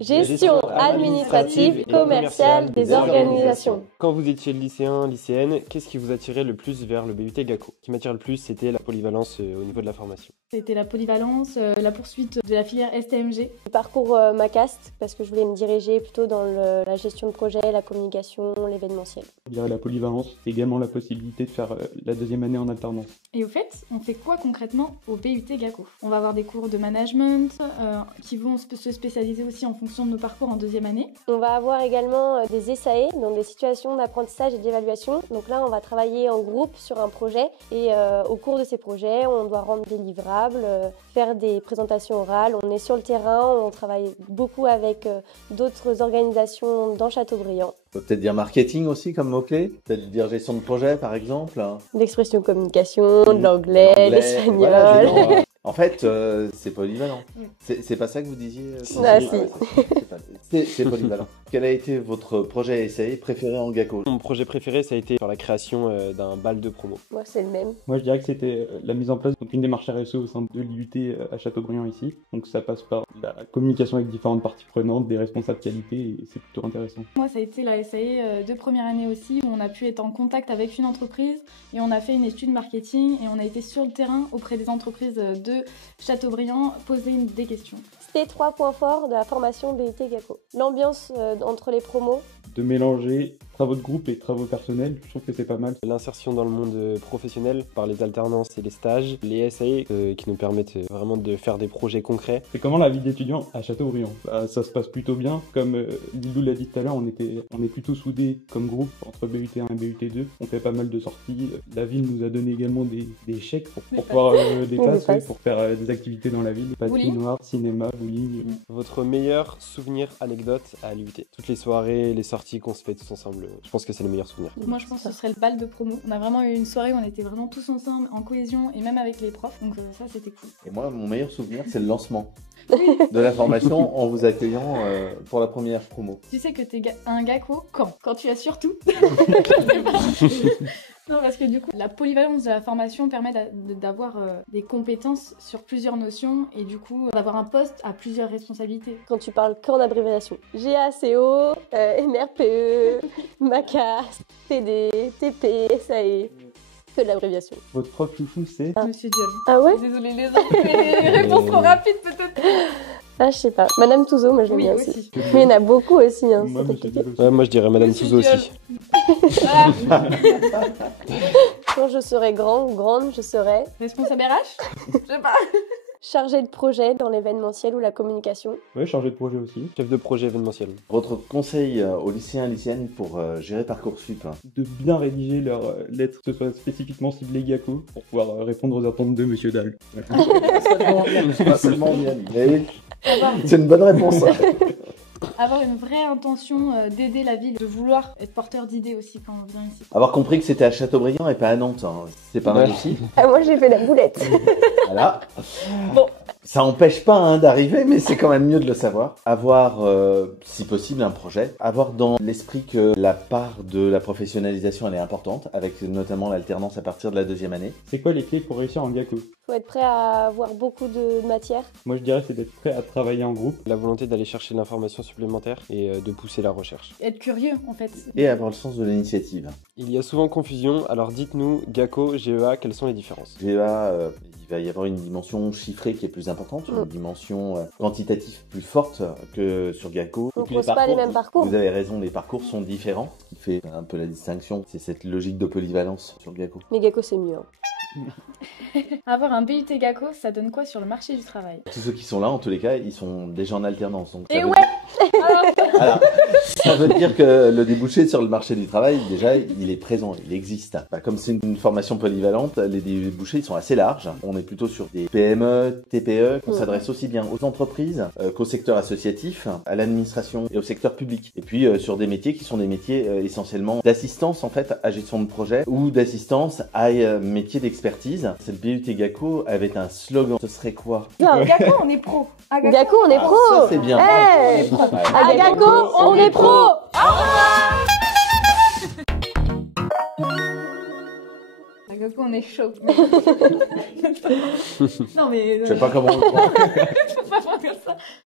Gestion administrative et commerciale des organisations. Quand vous étiez lycéen, lycéenne, qu'est-ce qui vous attirait le plus vers le BUT GACO? Ce qui m'attire le plus, c'était la polyvalence au niveau de la formation. C'était la polyvalence, la poursuite de la filière STMG. Le parcours MACAST, parce que je voulais me diriger plutôt dans la gestion de projet, la communication, l'événementiel. Je dirais la polyvalence, c'est également la possibilité de faire la deuxième année en alternance. Et au fait, on fait quoi concrètement au BUT GACO? On va avoir des cours de management qui vont se spécialiser aussi en fonction de nos parcours en deuxième année. On va avoir également des SAE, donc des situations d'apprentissage et d'évaluation. Donc là, on va travailler en groupe sur un projet et au cours de ces projets, on doit rendre des livrables, faire des présentations orales. On est sur le terrain, on travaille beaucoup avec d'autres organisations dans Châteaubriand. On peut peut-être dire marketing aussi comme mot-clé, peut-être dire gestion de projet par exemple. L'expression communication, de l'anglais, l'espagnol. Voilà, en fait, c'est polyvalent. C'est pas ça que vous disiez Ah, si. C'est polyvalent. Quel a été votre projet SAE préféré en GACO? Mon projet préféré, ça a été sur la création d'un bal de promo. Moi, c'est le même. Moi, je dirais que c'était la mise en place d'une démarche RSE au sein de l'IUT à Châteaubriand ici. Donc ça passe par la communication avec différentes parties prenantes, des responsables qualité, et c'est plutôt intéressant. Moi, ça a été la SAE de première année aussi, où on a pu être en contact avec une entreprise et on a fait une étude marketing et on a été sur le terrain auprès des entreprises de Châteaubriand poser des questions. C'était 3 points forts de la formation BUT GACO. L'ambiance entre les promos. De mélanger travaux de groupe et travaux personnels, je trouve que c'est pas mal. L'insertion dans le monde professionnel par les alternances et les stages, les SAE qui nous permettent vraiment de faire des projets concrets. C'est comment la vie d'étudiant à Châteaubriand? Ça se passe plutôt bien. Comme Lilou l'a dit tout à l'heure, on est plutôt soudés comme groupe entre BUT 1 et BUT 2. On fait pas mal de sorties. La ville nous a donné également des chèques pour pouvoir des passes, ouais, pour faire des activités dans la ville. Patinoire, cinéma, bowling. Votre meilleur souvenir, anecdote à l'IUT? Toutes les soirées, les sorties qu'on se fait tous ensemble, je pense que c'est le meilleur souvenir. Moi, je pense que ce serait le bal de promo. On a vraiment eu une soirée où on était vraiment tous ensemble, en cohésion, et même avec les profs, donc ça, c'était cool. Et moi, mon meilleur souvenir, c'est le lancement de la formation en vous accueillant pour la première promo. Tu sais que t'es un GACO quand tu as surtout. Non, parce que du coup, la polyvalence de la formation permet d'avoir des compétences sur plusieurs notions et du coup, d'avoir un poste à plusieurs responsabilités. Quand tu parles qu'en abréviation. GACO, MRPE, MACAST, TD, TP, SAE. Que de l'abréviation. Votre prof chouchou, c'est Monsieur Diol. Ah ouais? Désolée, les réponses trop rapides peut-être. Ah, je sais pas. Madame Touzeau, moi je l'aime bien aussi. Mais il y en a beaucoup aussi, hein. Moi, Ouais, moi je dirais Madame Touzeau aussi. Quand je serai grande, je serai Responsable RH? Je sais pas. chargée de projet dans l'événementiel ou la communication. Ouais, chargé de projet aussi. Chef de projet événementiel. Votre conseil aux lycéens et lycéennes pour gérer Parcoursup? De bien rédiger leurs lettres, que ce soit spécifiquement ciblé GACO, pour pouvoir répondre aux attentes de Monsieur Dahl. Pas seulement bien. Mais oui, c'est une bonne réponse. Avoir une vraie intention d'aider la ville, de vouloir être porteur d'idées aussi quand on vient ici. Avoir compris que c'était à Châteaubriand et pas à Nantes, hein. C'est pas mal aussi. Ah, moi j'ai fait la boulette. Voilà. Bon. Ça empêche pas d'arriver, mais c'est quand même mieux de le savoir. Avoir, si possible, un projet. Avoir dans l'esprit que la part de la professionnalisation, elle est importante, avec notamment l'alternance à partir de la deuxième année. C'est quoi les clés pour réussir en GACO? Faut être prêt à avoir beaucoup de matière. Moi, je dirais c'est d'être prêt à travailler en groupe. La volonté d'aller chercher de l'information supplémentaire et de pousser la recherche. Être curieux en fait. Et avoir le sens de l'initiative. Il y a souvent confusion, alors dites-nous, GACO, GEA, quelles sont les différences? GEA, il va y avoir une dimension chiffrée qui est plus importante, une dimension quantitative plus forte que sur GACO. On ne pose pas les mêmes parcours. Vous avez raison, les parcours sont différents, ce qui fait un peu la distinction. C'est cette logique de polyvalence sur GACO. Mais GACO c'est mieux. Hein. Avoir un BUT GACO, ça donne quoi sur le marché du travail? Tous ceux qui sont là, en tous les cas, ils sont déjà en alternance. Donc Et ça ouais Alors, ça veut dire que le débouché sur le marché du travail, déjà, il est présent, il existe. Comme c'est une formation polyvalente, les débouchés ils sont assez larges. On est plutôt sur des PME, TPE, qu'on s'adresse aussi bien aux entreprises qu'au secteur associatif, à l'administration et au secteur public. Et puis sur des métiers qui sont des métiers essentiellement d'assistance en fait à gestion de projet ou d'assistance à métier d'expertise. C'est le BUT GACO avec un slogan. Ce serait quoi? GACO, on est pro. À GACO, on est pro. Ça c'est bien. Hey, à GACO, on est pro. À GACO, on est chaud. Non mais... Je sais pas comment on le prend. Je peux pas faire ça.